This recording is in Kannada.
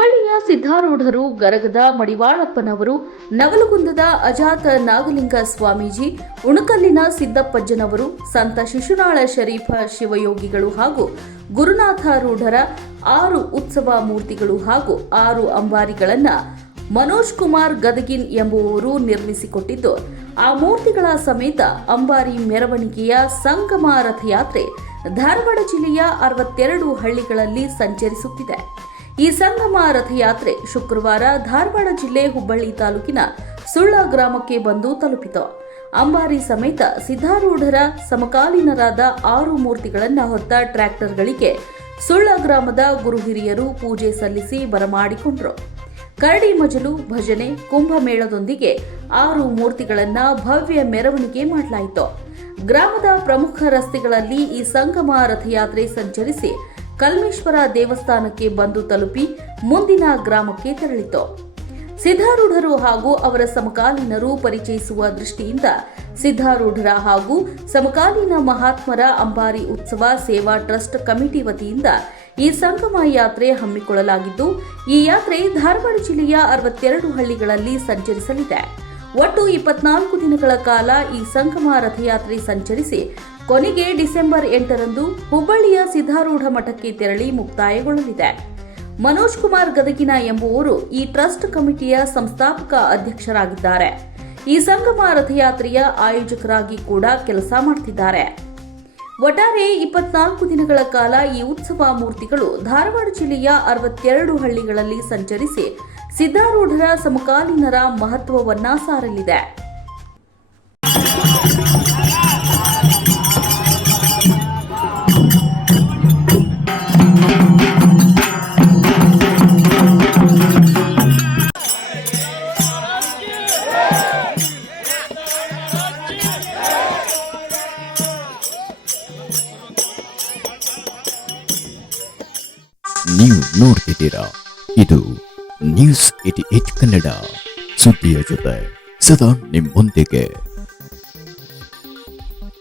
ಹುಬ್ಬಳ್ಳಿಯ ಸಿದ್ಧಾರೂಢರು, ಗರಗದ ಮಡಿವಾಳಪ್ಪನವರು, ನವಲಗುಂದದ ಅಜಾತ ನಾಗಲಿಂಗ ಸ್ವಾಮೀಜಿ, ಉಣಕಲ್ಲಿನ ಸಿದ್ದಪ್ಪಜ್ಜನವರು, ಸಂತ ಶಿಶುನಾಳ ಶರೀಫ ಶಿವಯೋಗಿಗಳು ಹಾಗೂ ಗುರುನಾಥಾರೂಢರ 6 ಉತ್ಸವ ಮೂರ್ತಿಗಳು ಹಾಗೂ 6 ಅಂಬಾರಿಗಳನ್ನು ಮನೋಜ್ ಕುಮಾರ್ ಗದಗಿನ್ ಎಂಬುವವರು ನಿರ್ಮಿಸಿಕೊಟ್ಟಿದ್ದು, ಆ ಮೂರ್ತಿಗಳ ಸಮೇತ ಅಂಬಾರಿ ಮೆರವಣಿಗೆಯ ಸಂಗಮ ರಥಯಾತ್ರೆ ಧಾರವಾಡ ಜಿಲ್ಲೆಯ 62 ಹಳ್ಳಿಗಳಲ್ಲಿ ಸಂಚರಿಸುತ್ತಿದೆ. ಈ ಸಂಗಮ ರಥಯಾತ್ರೆ ಶುಕ್ರವಾರ ಧಾರವಾಡ ಜಿಲ್ಲೆ ಹುಬ್ಬಳ್ಳಿ ತಾಲೂಕಿನ ಸುಳ್ಳ ಗ್ರಾಮಕ್ಕೆ ಬಂದು ತಲುಪಿತು. ಅಂಬಾರಿ ಸಮೇತ ಸಿದ್ಧಾರೂಢರ ಸಮಕಾಲೀನರಾದ 6 ಮೂರ್ತಿಗಳನ್ನು ಹೊತ್ತ ಟ್ರ್ಯಾಕ್ಟರ್ಗಳಿಗೆ ಸುಳ್ಳ ಗ್ರಾಮದ ಗುರು ಹಿರಿಯರು ಪೂಜೆ ಸಲ್ಲಿಸಿ ಬರಮಾಡಿಕೊಂಡರು. ಕರಡಿ ಮಜಲು, ಭಜನೆ, ಕುಂಭಮೇಳದೊಂದಿಗೆ 6 ಮೂರ್ತಿಗಳನ್ನು ಭವ್ಯ ಮೆರವಣಿಗೆ ಮಾಡಲಾಯಿತು. ಗ್ರಾಮದ ಪ್ರಮುಖ ರಸ್ತೆಗಳಲ್ಲಿ ಈ ಸಂಗಮ ರಥಯಾತ್ರೆ ಸಂಚರಿಸಿ ಕಲ್ಮೇಶ್ವರ ದೇವಸ್ಥಾನಕ್ಕೆ ಬಂದು ತಲುಪಿ ಮುಂದಿನ ಗ್ರಾಮಕ್ಕೆ ತೆರಳಿತು. ಸಿದ್ಧಾರೂಢರು ಹಾಗೂ ಅವರ ಸಮಕಾಲೀನರು ಪರಿಚಯಿಸುವ ದೃಷ್ಟಿಯಿಂದ ಸಿದ್ಧಾರೂಢರ ಹಾಗೂ ಸಮಕಾಲೀನ ಮಹಾತ್ಮರ ಅಂಬಾರಿ ಉತ್ಸವ ಸೇವಾ ಟ್ರಸ್ಟ್ ಕಮಿಟಿ ವತಿಯಿಂದ ಈ ಸಂಗಮ ಯಾತ್ರೆ ಹಮ್ಮಿಕೊಳ್ಳಲಾಗಿದ್ದು, ಈ ಯಾತ್ರೆ ಧಾರವಾಡ ಜಿಲ್ಲೆಯ 62 ಹಳ್ಳಿಗಳಲ್ಲಿ ಸಂಚರಿಸಲಿದೆ. ಒಟ್ಟು 24 ದಿನಗಳ ಕಾಲ ಈ ಸಂಗಮ ರಥಯಾತ್ರೆ ಸಂಚರಿಸಿ ಕೊನೆಗೆ ಡಿಸೆಂಬರ್ 8ರಂದು ಹುಬ್ಬಳ್ಳಿಯ ಸಿದ್ಧಾರೂಢ ಮಠಕ್ಕೆ ತೆರಳಿ ಮುಕ್ತಾಯಗೊಳ್ಳಲಿದೆ. ಮನೋಜ್ ಕುಮಾರ್ ಗದಗಿನ ಎಂಬುವವರು ಈ ಟ್ರಸ್ಟ್ ಕಮಿಟಿಯ ಸಂಸ್ಥಾಪಕ ಅಧ್ಯಕ್ಷರಾಗಿದ್ದಾರೆ. ಈ ಸಂಗಮ ರಥಯಾತ್ರೆಯ ಆಯೋಜಕರಾಗಿ ಕೂಡ ಕೆಲಸ ಮಾಡುತ್ತಿದ್ದಾರೆ. ಒಟ್ಟಾರೆ 24 ದಿನಗಳ ಕಾಲ ಈ ಉತ್ಸವ ಮೂರ್ತಿಗಳು ಧಾರವಾಡ ಜಿಲ್ಲೆಯ 62 ಹಳ್ಳಿಗಳಲ್ಲಿ ಸಂಚರಿಸಿ ಸಿದ್ಧಾರೂಢರ ಸಮಕಾಲೀನರ ಮಹತ್ವವನ್ನ ಸಾರಲಿದೆ. ನೀವು ನೋಡ್ತಿದ್ದೀರಾ, ಇದು ನ್ಯೂಸ್ 88 ಕನ್ನಡ, ಸುದ್ದಿಯ ಜೊತೆ ಸದಾ ನಿಮ್ಮೊಂದಿಗೆ.